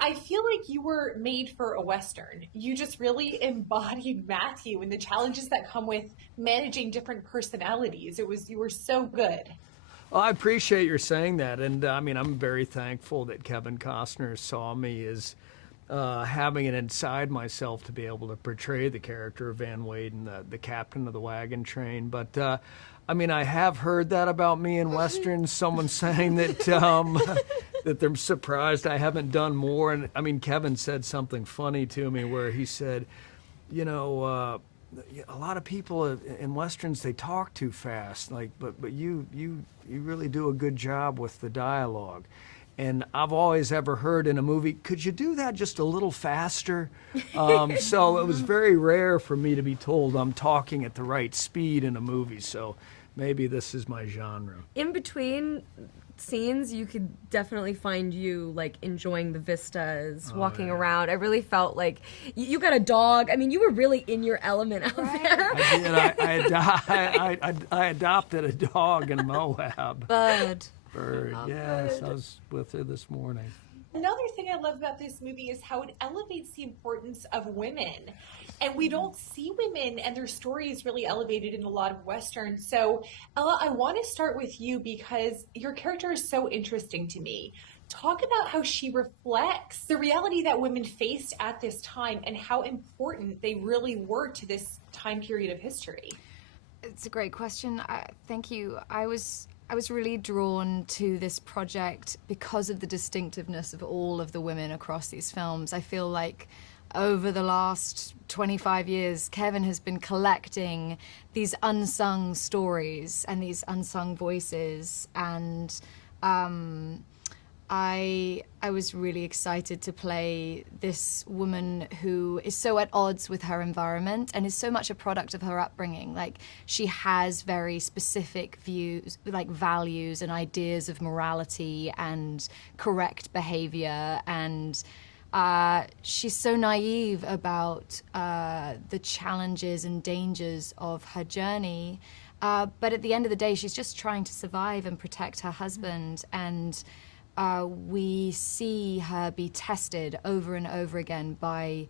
I feel like you were made for a Western. You just really embodied Matthew and the challenges that come with managing different personalities. You were so good. Well, I appreciate your saying that, and I mean, I'm very thankful that Kevin Costner saw me as having it inside myself to be able to portray the character of Van Wayden, the captain of the wagon train. But I mean, I have heard that about me in westerns. Someone saying that that they're surprised I haven't done more. And I mean, Kevin said something funny to me where he said, you know. A lot of people in westerns they talk too fast, like, but you really do a good job with the dialogue. And I've always ever heard in a movie, could you do that just a little faster? So it was very rare for me to be told I'm talking at the right speed in a movie. So maybe this is my genre. In between scenes, you could definitely find you like enjoying the vistas, walking around. I really felt like you got a dog. I mean, you were really in your element out there. I did. I adopted a dog in Moab. Bud. Bird. Yes, I was with her this morning. Another thing I love about this movie is how it elevates the importance of women. And we don't see women and their stories really elevated in a lot of Westerns. So, Ella, I want to start with you because your character is so interesting to me. Talk about how she reflects the reality that women faced at this time and how important they really were to this time period of history. It's a great question. Thank you. I was really drawn to this project because of the distinctiveness of all of the women across these films. I feel like over the last 25 years, Kevin has been collecting these unsung stories and these unsung voices, and I was really excited to play this woman who is so at odds with her environment and is so much a product of her upbringing. Like, she has very specific views, like values and ideas of morality and correct behavior, and she's so naive about the challenges and dangers of her journey. But at the end of the day, she's just trying to survive and protect her husband, and we see her be tested over and over again by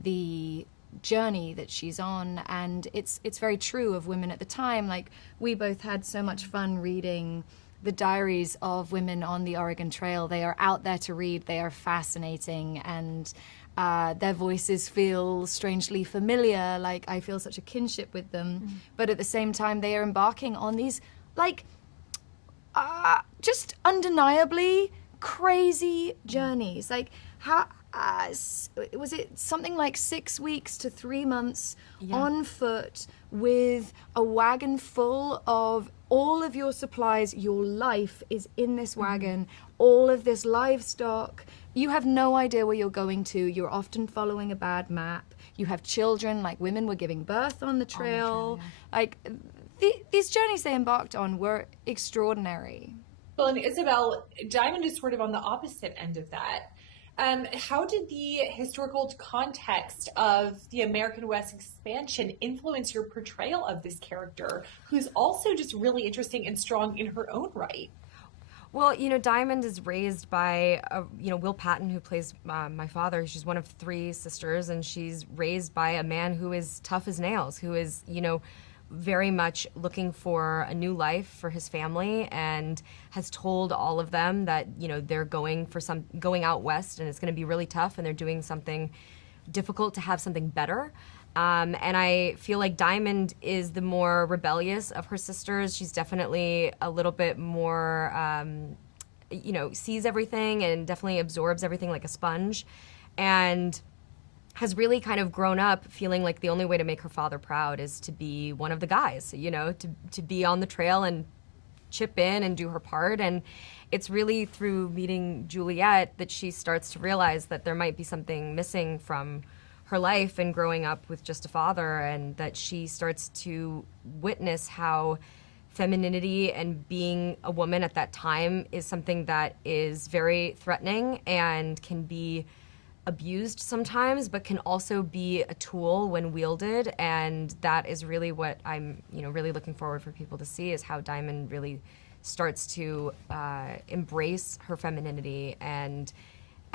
the journey that she's on, and it's very true of women at the time. Like, we both had so much fun reading the diaries of women on the Oregon Trail. They are out there to read. They are fascinating, and their voices feel strangely familiar. Like, I feel such a kinship with them. But at the same time, they are embarking on these, like, just undeniably crazy journeys. Like, how was it something like 6 weeks to 3 months on foot with a wagon full of all of your supplies? Your life is in this wagon, all of this livestock. You have no idea where you're going to. You're often following a bad map. You have children, like women were giving birth on the trail. Like, these journeys they embarked on were extraordinary. Well, and Isabel, Diamond is sort of on the opposite end of that. How did the historical context of the American West expansion influence your portrayal of this character, who's also just really interesting and strong in her own right? Well, you know, Diamond is raised by, Will Patton, who plays my father. She's one of 3 sisters, and she's raised by a man who is tough as nails, who is, very much looking for a new life for his family, and has told all of them that, they're going out west, and it's going to be really tough, and they're doing something difficult to have something better. And I feel like Diamond is the more rebellious of her sisters. She's definitely a little bit more, sees everything and definitely absorbs everything like a sponge, and has really kind of grown up feeling like the only way to make her father proud is to be one of the guys, to be on the trail and chip in and do her part. And it's really through meeting Juliet that she starts to realize that there might be something missing from her life and growing up with just a father, and that she starts to witness how femininity and being a woman at that time is something that is very threatening and can be abused sometimes, but can also be a tool when wielded. And that is really what I'm, really looking forward for people to see, is how Diamond really starts to embrace her femininity and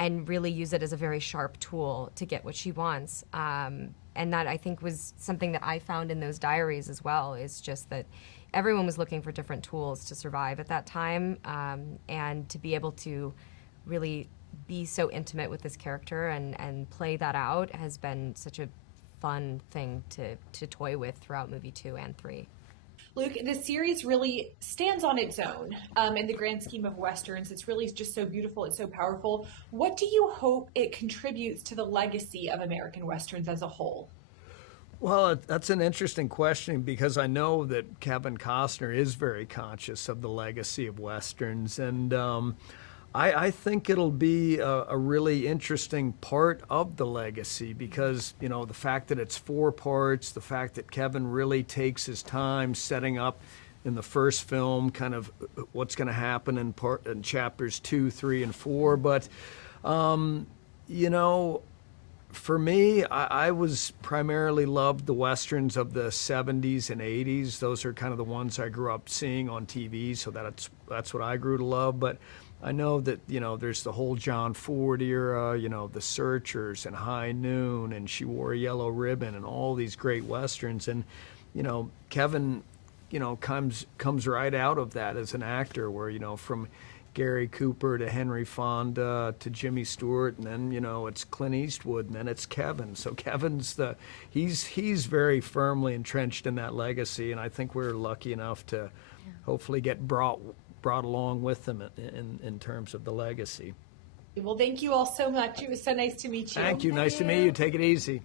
and really use it as a very sharp tool to get what she wants. And that, I think, was something that I found in those diaries as well, is just that everyone was looking for different tools to survive at that time, and to be able to really be so intimate with this character and play that out has been such a fun thing to toy with throughout movie 2 and 3. Luke, the series really stands on its own in the grand scheme of Westerns. It's really just so beautiful. It's so powerful. What do you hope it contributes to the legacy of American Westerns as a whole? Well, that's an interesting question, because I know that Kevin Costner is very conscious of the legacy of Westerns, and I think it'll be a really interesting part of the legacy, because, you know, the fact that it's 4 parts, the fact that Kevin really takes his time setting up in the first film kind of what's going to happen in chapters 2, 3, and 4. But, you know, for me, I was primarily loved the Westerns of the 70s and 80s. Those are kind of the ones I grew up seeing on TV, so that's what I grew to love. But I know that, you know, there's the whole John Ford era, you know, The Searchers and High Noon and She Wore a Yellow Ribbon and all these great Westerns. And, you know, Kevin, you know, comes right out of that as an actor, where, you know, from Gary Cooper to Henry Fonda to Jimmy Stewart, and then, you know, it's Clint Eastwood, and then it's Kevin. So Kevin's he's very firmly entrenched in that legacy, and I think we're lucky enough to hopefully get brought along with them in terms of the legacy. Well, thank you all so much. It was so nice to meet you. Thank you. Nice to meet you. Take it easy.